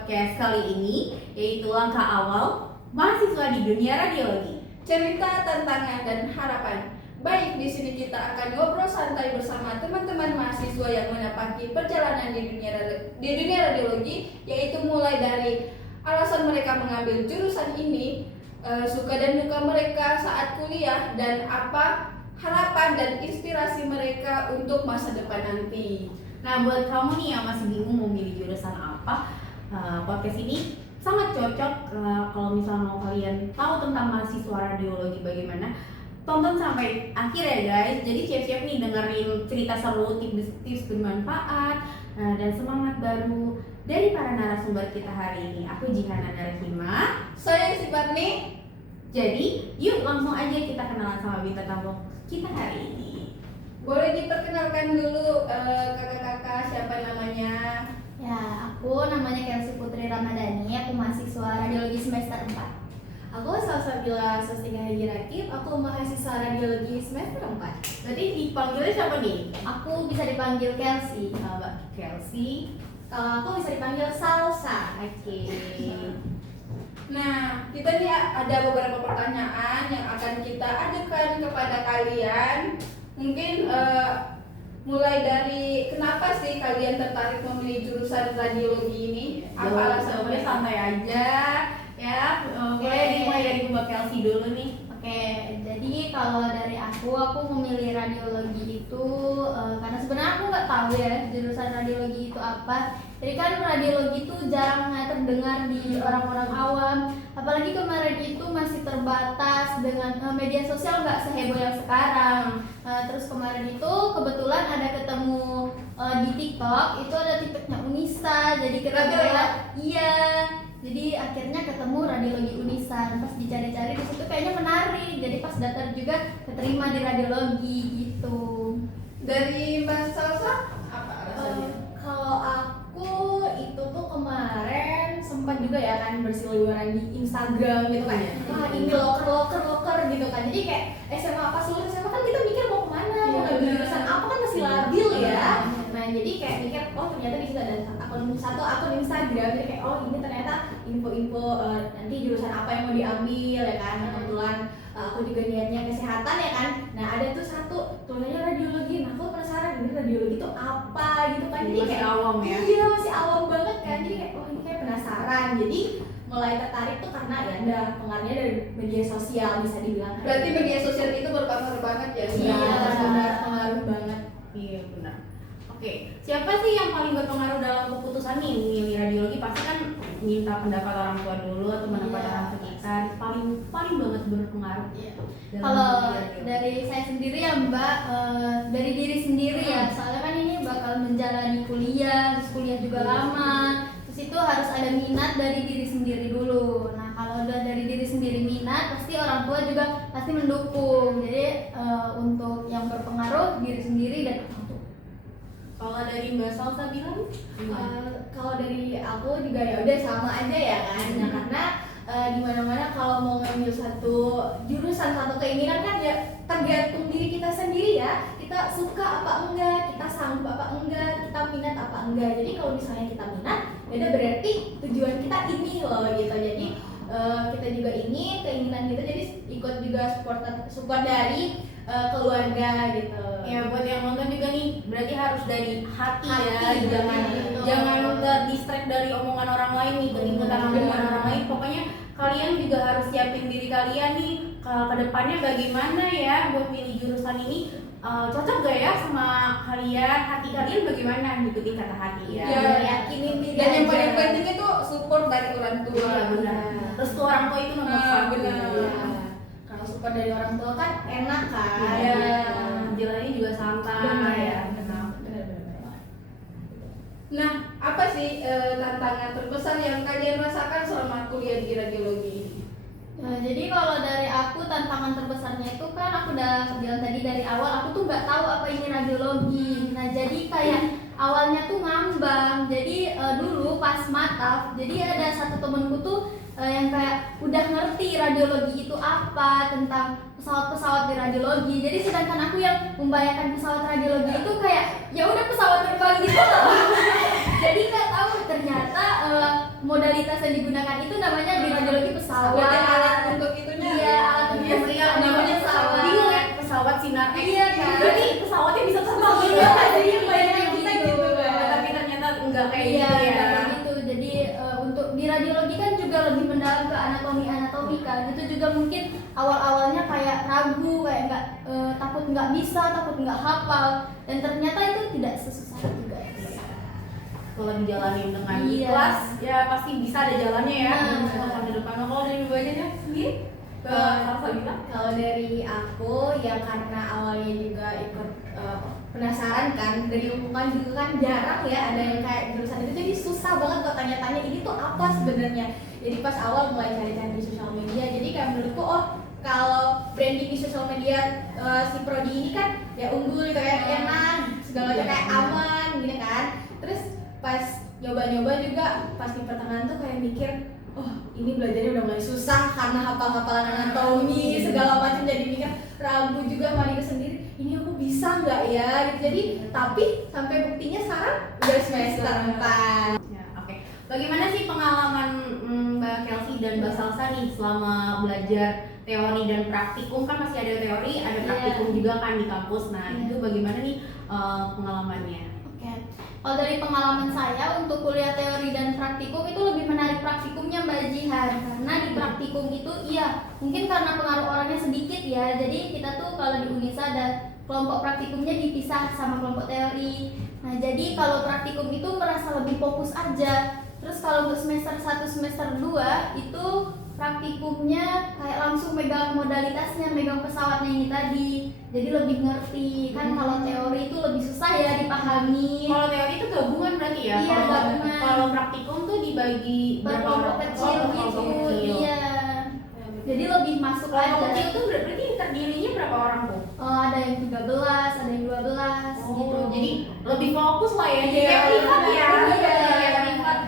podcast kali ini, yaitu langkah awal mahasiswa di dunia radiologi. Cerita, tantangan, dan harapan. Baik, di sini kita akan ngobrol santai bersama teman-teman mahasiswa yang menapaki perjalanan di dunia radiologi, yaitu mulai dari alasan mereka mengambil jurusan ini, suka dan duka mereka saat kuliah, dan apa harapan dan inspirasi mereka untuk masa depan nanti. Nah, buat kamu nih yang masih bingung mau milih jurusan apa, podcast ini sangat cocok kalau misalnya mau kalian tahu tentang mahasiswa radiologi bagaimana. Tonton sampai akhir ya guys. Jadi siap-siap nih dengerin cerita seru, tips bermanfaat, dan semangat baru dari para narasumber kita hari ini. Aku Jihana Narahima. Saya Sibarni. Jadi yuk langsung aja kita kenalan sama bintang tamu kita hari ini. Boleh diperkenalkan dulu kakak-kakak, siapa namanya? Ya, aku namanya Kelsey Putri Ramadhani, aku mahasiswa radiologi semester 4. Aku Salsabila Sostika Haji, aku mahasiswa radiologi semester 4. Berarti dipanggilnya siapa nih? Aku bisa dipanggil Kelsey. Mbak Kelsey. Kalau aku bisa dipanggil Salsa. Oke. Nah, kita nih ada beberapa pertanyaan yang akan kita ajukan kepada kalian. Mungkin mulai dari kenapa sih kalian tertarik memilih jurusan radiologi ini? Apa alasannya? Santai aja ya. Boleh dimulai dari Mbak Kelsey dulu nih. Oke, jadi kalau dari aku memilih radiologi itu karena sebenarnya aku nggak tahu ya jurusan radiologi itu apa. Jadi kan radiologi itu jarang terdengar di orang-orang awam. Apalagi kemarin itu masih terbatas dengan media sosial nggak seheboh yang sekarang. Terus kemarin itu kebetulan ada ketemu di TikTok, itu ada TikToknya Unisa. Jadi kita iya. Jadi akhirnya ketemu radiologi Unisan. Pas dicari-cari di situ kayaknya menarik. Jadi pas daftar juga keterima di radiologi gitu. Dari Mbak Salsa apa alasannya? Kalau aku itu tuh kemarin sempat juga ya kan berseliweran di Instagram gitu kan. Wah, ini loker gitu kan. Jadi kayak SMA pas lulus SMA kan kita mikir mau kemana, mau ngambil jurusan apa kan masih labil ya. Nah, jadi kayak mikir oh ternyata di situ ada akun Instagram, jadi kayak oh ini ternyata info-info nanti jurusan apa yang mau diambil ya kan. Kebetulan aku juga niatnya kesehatan ya kan. Nah, ada tuh satu tulisannya radiologi. Nah, aku penasaran ini radiologi itu apa gitu kan. Jadi Masih kayak awam ya? Iya, masih awam banget kan. Jadi kayak oh ini kayak penasaran. Jadi mulai tertarik tuh karena ya ada pengaruhnya dari media sosial bisa dibilang. Berarti media sosial itu berpengaruh banget ya? Iya, Mbak? benar pengaruh banget. Iya benar. Oke, siapa sih yang paling berpengaruh dalam keputusan nih milih radiologi? Pasti kan minta pendapat orang tua dulu atau pendapat orang sekitar. Paling banget berpengaruh. dalam Kalau milih radiologi. dari saya sendiri ya Mbak, dari diri sendiri ya. Soalnya kan ini bakal menjalani kuliah, terus kuliah juga lama. Terus itu harus ada minat dari diri sendiri dulu. Nah kalau udah dari diri sendiri minat, pasti orang tua juga pasti mendukung. Jadi untuk yang berpengaruh diri sendiri dan orang tua. Kalau dari Mbak Salsa bilang gimana? Kalau dari aku juga ya udah sama aja ya kan. Nah, karena di mana-mana kalau mau ngambil satu jurusan, satu keinginan kan ya tergantung diri kita sendiri ya. Kita suka apa enggak, kita sanggup apa enggak, kita minat apa enggak. Jadi kalau misalnya kita minat, ya udah berarti tujuan kita ini loh gitu. Jadi kita juga ingin keinginan kita, jadi ikut juga support dari keluarga gitu. Ya buat yang nonton juga nih, berarti harus dari hati ya, Hati, jangan terdistract dari omongan orang lain nih, ikut-ikutan omongan orang lain. Pokoknya kalian juga harus siapin diri kalian nih ke depannya bagaimana ya buat milih jurusan ini, cocok gak ya sama kalian, hati kalian bagaimana, ngikutin kata hati ya. Ya, yakinin diri Dan yang aja. paling penting itu support dari orang tua. Iya benar. Terus tuh orang tua itu nomor satu. Benar. Ya, kalau support dari orang tua kan enak kan. Iya. Jalannya juga santai. Benar ya. ya, benar. Nah, apa sih tantangan terbesar yang kalian rasakan selama kuliah di radiologi ini? Nah, jadi kalau dari aku tantangan terbesarnya itu kan aku udah bilang tadi dari awal aku tuh nggak tahu apa ini radiologi. Nah jadi kayak awalnya tuh ngambang. Jadi dulu pas mataf, jadi ada satu temenku tuh yang kayak udah ngerti radiologi itu apa, tentang pesawat-pesawat di radiologi. Jadi sedangkan aku yang membayangkan pesawat radiologi itu kayak ya udah pesawat terbang gitu loh. Jadi nggak tahu ternyata modalitas yang digunakan itu namanya di radiologi pesawat. Berarti alat untuk itunya. Iya, alat untuk Iya sih, pemeriksaan namanya pesawat. bingung ya, pesawat sinar X. Iya kan? Berarti pesawatnya bisa terbang gitu. Iya, Jadi iya, bayangan kita gitu kan. Tapi ternyata enggak kayak Iya, gitu ya. kayak gitu. Jadi untuk di radiologi kan juga lebih mendalam ke anatomi kan. Itu juga mungkin awal-awalnya kayak ragu, kayak nggak takut nggak bisa, takut nggak hafal. Dan ternyata itu tidak sesusah itu guys. Kalau dijalanin dengan Iya. ikhlas, ya pasti bisa ada jalannya ya. Nah. Tahun ke depan. Nah, kalau dari bapaknya sendiri ke Salsabila? Kalau dari aku ya karena awalnya juga ikut penasaran kan, dari lingkungan juga kan jarang ya ada yang kayak jurusan itu, jadi susah banget buat tanya-tanya ini tuh apa sebenarnya. Jadi pas awal mulai cari-cari di sosial media, jadi kayak menurutku oh kalau branding di sosial media si prodi ini kan ya unggul gitu kayak enak segala macam kayak aman gini kan. Terus pas nyoba-nyoba juga pas di pertengahan tuh kayak mikir oh ini belajarnya udah mulai susah karena hafal-hafalan anatomi segala macam, jadi mikir ragu juga sama diri sendiri ini aku bisa nggak ya gitu. Jadi tapi sampai buktinya sekarang udah semester 4. Ya, oke. Bagaimana sih pengalaman Mbak Kelsey dan Mbak Salsa nih selama belajar teori dan praktikum? Kan masih ada teori, ada Iya. praktikum juga kan di kampus. Nah, Iya. itu bagaimana nih pengalamannya? Oke. Kalau dari pengalaman saya untuk kuliah teori dan praktikum itu lebih menarik praktikumnya Mbak Jihan, karena di praktikum itu iya mungkin karena pengaruh orangnya sedikit ya, jadi kita tuh kalau di Unisa ada kelompok praktikumnya dipisah sama kelompok teori. Nah jadi kalau praktikum itu merasa lebih fokus aja. Terus kalau untuk semester 1 semester 2 itu praktikumnya kayak langsung megang modalitasnya, megang pesawatnya ini tadi, jadi lebih ngerti kan. Kalau teori itu lebih susah ya dipahami. Kalau teori itu gabungan berarti ya? Iya, Kalau- gabungan. Kalau praktikum tuh dibagi berapa Berkelompok orang? kecil Oh, gitu, berkelompok kecil. iya. Jadi lebih masuk Kelompok aja. kecil tuh berarti terdirinya berapa orang tuh? Ada yang 13, ada yang 12 gitu. Jadi lebih fokus lah ya. Jadi Iya, kayak privat ya. iya. Kayak privat.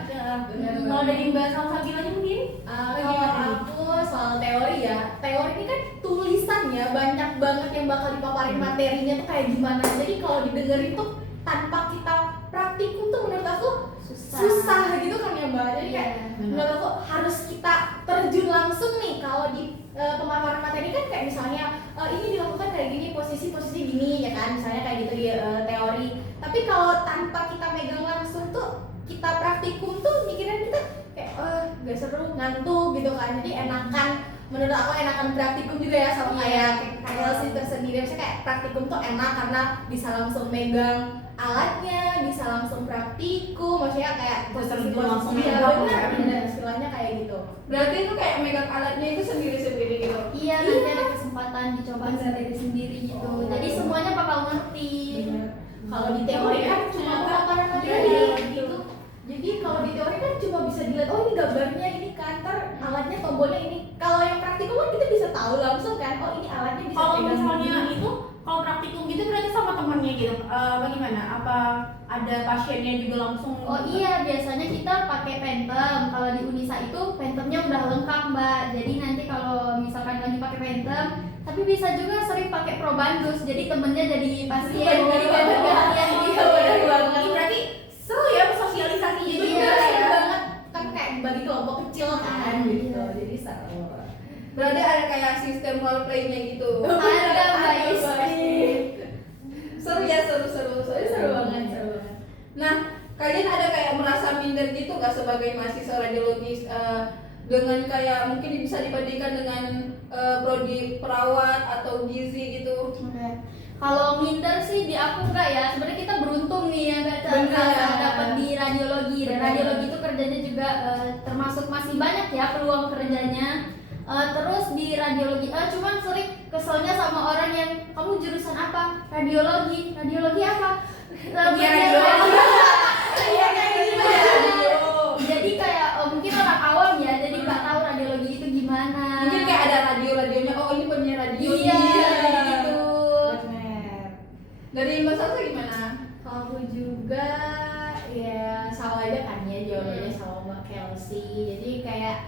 Benar-benar. Kalau dari Mbak Salsabilanya sendiri? Kalau aku soal teori ya, teori ini kan tulisan ya, banyak banget yang bakal dipaparin materinya tuh kayak gimana. Jadi kalau didengerin tuh tanpa kita praktikum tuh menurut aku susah gitu kan ya Mbak. Jadi kayak menurut aku harus kita terjun langsung nih. Kalau di pemaparan materi kan kayak misalnya ini dilakukan kayak gini, posisi-posisi gini ya kan, misalnya kayak gitu di teori. Tapi kalau tanpa kita megang langsung tuh, kita praktikum tuh mikirin kita kayak gak seru, ngantuk gitu kan. Jadi enakan, menurut aku enakan praktikum juga ya sama kayak sih tersendiri. Misalnya kayak praktikum tuh enak karena bisa langsung megang alatnya, bisa langsung praktikum, maksudnya kayak Terjun langsung iya, megang, benar, ya. benar, istilahnya kayak gitu. Berarti itu kayak megang alatnya itu sendiri-sendiri gitu. Iya, nanti ada kesempatan dicoba sendiri-sendiri gitu. Oh. Jadi semuanya bakal ngerti. Kalau di teori kan cuma pemaparan materi Iya, gitu. Jadi kalau di teori kan cuma bisa dilihat oh ini gambarnya ini kan, ntar alatnya tombolnya ini. Kalau yang praktikum kan kita bisa tahu langsung kan, oh ini alatnya bisa Kalau pegang misalnya gini. itu, kalau praktikum gitu berarti sama temennya gitu. Bagaimana? Apa ada pasiennya juga langsung? Oh iya, biasanya kita pakai Phantom. Kalau di Unisa itu Phantomnya udah lengkap Mbak. Jadi nanti kalau misalkan lagi pakai Phantom, tapi bisa juga sering pakai Probandus. Jadi temennya jadi pasien. Jadi kayak ganti-gantian gitu. Iya, benar banget. Ini berarti seru ya sosialisasinya Jadi juga seru ya. banget kan kayak bagi kelompok kecil kan gitu. Jadi seru. Berarti ada kayak sistem role play-nya gitu. Ada Mbak Ada, Is. pasti. Seru ya, seru Seru banget, seru banget. Nah, kalian ada kayak merasa minder gitu nggak sebagai mahasiswa radiologis dengan kayak mungkin bisa dibandingkan dengan prodi perawat atau gizi gitu? Oke. Kalau minder sih di aku enggak ya. Sebenarnya kita beruntung nih ya enggak Benar. dapat di radiologi. Dan Benar. radiologi itu kerjanya juga termasuk masih banyak ya peluang kerjanya. Terus di radiologi, cuman sering keselnya sama orang yang kamu jurusan apa? Radiologi. Radiologi apa? radiologi. Iya kayak gitu ya. Jadi kayak mungkin orang awam ya, jadi nggak tahu radiologi itu gimana. Mungkin kayak ada radionya, oh ini punya radio. Iya, gitu. Bener. Dari Mbak Salsa gimana? Kalau aku juga ya sama aja kan ya jawabannya sama Mbak Kelsey. Jadi kayak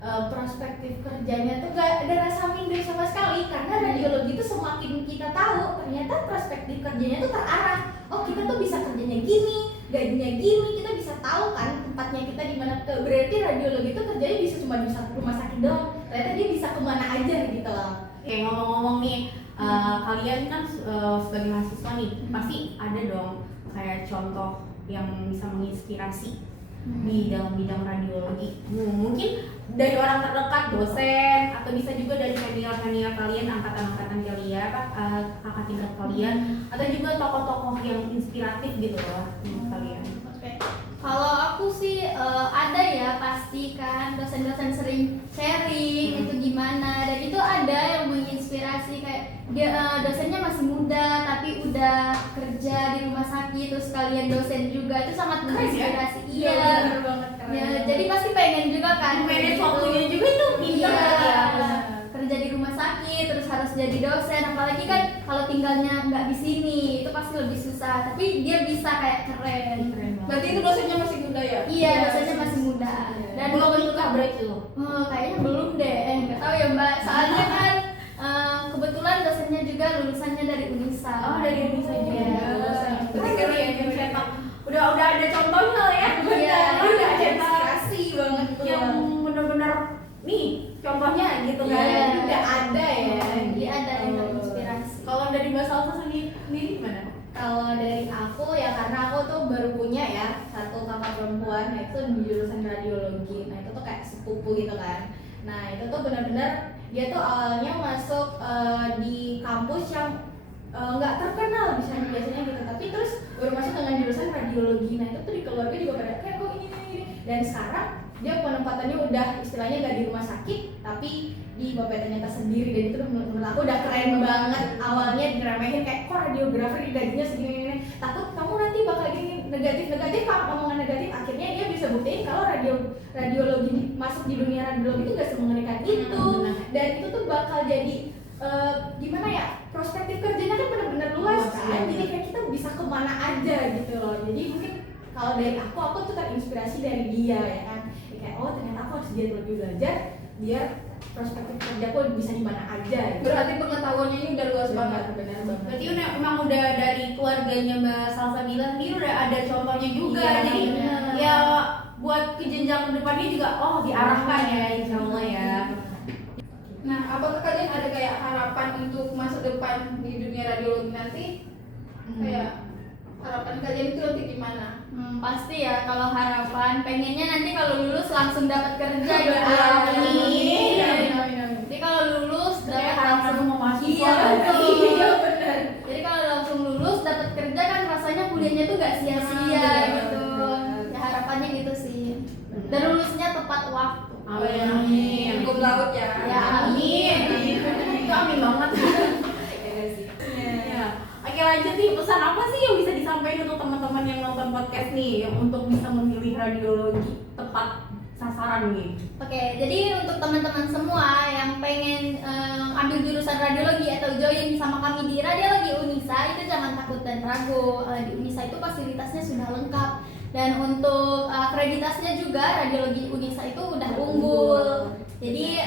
perspektif kerjanya tuh gak ada rasa minder sama sekali, karena radiologi itu semakin kita tahu ternyata perspektif kerjanya tuh terarah. Oh kita tuh bisa kerjanya gini, gajinya gini, kita bisa tahu kan tempatnya kita di mana. Berarti radiologi itu kerjanya bisa cuma di satu rumah sakit doang. Ternyata dia bisa kemana aja gitu loh. Oke, ngomong-ngomong nih, kalian kan sebagai mahasiswa nih, pasti ada dong kayak contoh yang bisa menginspirasi di dalam bidang radiologi. Mungkin dari orang terdekat, dosen, atau bisa juga dari senior-senior kalian, angkatan-angkatan kalian, kakak tingkat kalian, atau juga tokoh-tokoh yang inspiratif gitu loh kalian. Oke. Kalau aku sih ada ya pasti kan dosen-dosen sering sharing itu gimana, dan itu ada yang menginspirasi kayak dia dosennya masih muda tapi udah kerja di rumah sakit terus kalian dosen juga, itu sangat menginspirasi. Iya, bener banget keren. ya, jadi pasti pengen juga kan Manage gitu. waktunya juga itu pintar Iya, berarti ya. kerja di rumah sakit terus harus jadi dosen, apalagi kan kalau tinggalnya nggak di sini itu pasti lebih susah, tapi dia bisa kayak keren. Berarti itu dosennya masih muda ya? Iya, dosennya masih muda. Dan Belum menikah berarti lo. kayaknya belum deh, nggak tahu ya Mbak. Soalnya kan kebetulan dosennya juga lulusannya dari Unisa. Oh, dari Unisa juga. Iya. Keren ya, yang cetak. Udah ada contohnya lah ya. Iya, udah ada inspirasi banget tuh. yang benar-benar nih contohnya gitu kan. Iya. Udah ada ya. Jadi ada yang menginspirasi. Kalau dari Mbak Salsa sendiri gimana? Kalau dari aku ya karena aku tuh baru punya ya satu kakak perempuan, nah itu di jurusan radiologi. Nah itu tuh kayak sepupu gitu kan. Nah itu tuh benar-benar dia tuh awalnya masuk di kampus yang nggak terkenal biasanya gitu, tapi terus baru masuk dengan jurusan radiologi. Nah itu tuh di keluarga juga pada kayak kok ini. Dan sekarang dia penempatannya udah istilahnya nggak di rumah sakit tapi di BPT-nya tersendiri, dan itu menurut aku udah keren banget. Awalnya diremehin kayak kok radiografer gajinya segini, takut kamu nanti bakal gini negatif kalau omongan negatif. Akhirnya dia bisa buktiin kalau radiologi masuk di dunia radiologi itu gak semengerikan itu, dan itu tuh bakal jadi gimana ya, prospektif kerjanya kan benar-benar luas kan, jadi kayak kita bisa kemana aja gitu loh. Jadi mungkin kalau dari aku tuh terinspirasi dari dia ya kan, kayak oh ternyata aku harus giat lebih belajar biar prospektif kerjaku bisa di mana aja gitu. Berarti pengetahuannya ini udah luas banget. Benar banget. Berarti emang udah dari keluarganya Mbak Salsa bilang sendiri udah ada contohnya juga. Iya, Jadi benar. ya buat ke jenjang depannya juga diarahkan ya insya Allah ya. Nah, apakah kalian ada kayak harapan untuk masa depan di dunia radiologi nanti? Kayak harapan kalian itu nanti gimana? Pasti ya, kalau harapan pengennya nanti kalau lulus langsung dapat kerja gitu. Amin. Jadi kalau lulus Kayak dapat harapan langsung semua mahasiswa. Iya, betul. Iya benar. Jadi kalau langsung lulus dapat kerja kan rasanya kuliahnya tuh gak sia-sia Benar, gitu. benar. Ya harapannya gitu sih. Dan lulusnya tepat waktu. Amin. Cukup laut ya. Ya, amin. Itu amin banget. Ya. Oke, lanjut nih, pesan apa sih yang bisa disampaikan untuk teman-teman yang nonton podcast nih yang untuk bisa memilih radiologi tepat sasaran nih? Oke, jadi untuk teman-teman semua yang pengen ambil jurusan radiologi atau join sama kami di Radiologi Unisa, itu jangan takut dan ragu. Di Unisa itu fasilitasnya sudah lengkap, dan untuk akreditasnya juga Radiologi Unisa itu udah unggul. Jadi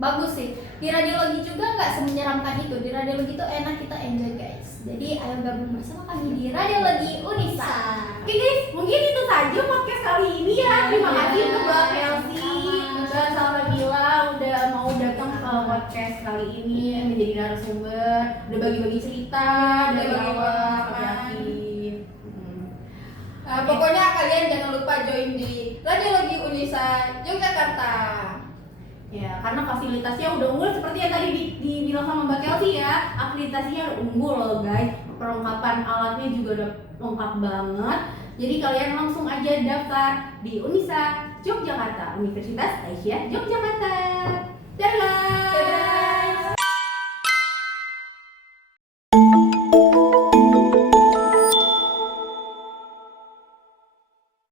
bagus sih. Di radiologi juga nggak semenyeramkan itu. Di radiologi itu enak, kita enjoy guys. Jadi ayo gabung bersama kami di Radiologi Unisa. Oke guys, mungkin itu saja podcast kali ini ya. Terima kasih untuk Mbak Kelsey, Mbak Salsabila udah mau datang ke podcast kali ini menjadi narasumber, udah bagi-bagi cerita dari Bagi awal sampai pengalaman. akhir. Pokoknya kalian jangan lupa join di Radiologi Unisa Yogyakarta. Ya, karena fasilitasnya udah unggul seperti yang tadi dibilang sama Mbak Kelsey ya. Akreditasinya udah unggul loh guys. Perlengkapan alatnya juga udah lengkap banget. Jadi kalian langsung aja daftar di Unisa Yogyakarta, Universitas Aisyah Yogyakarta. Dadah.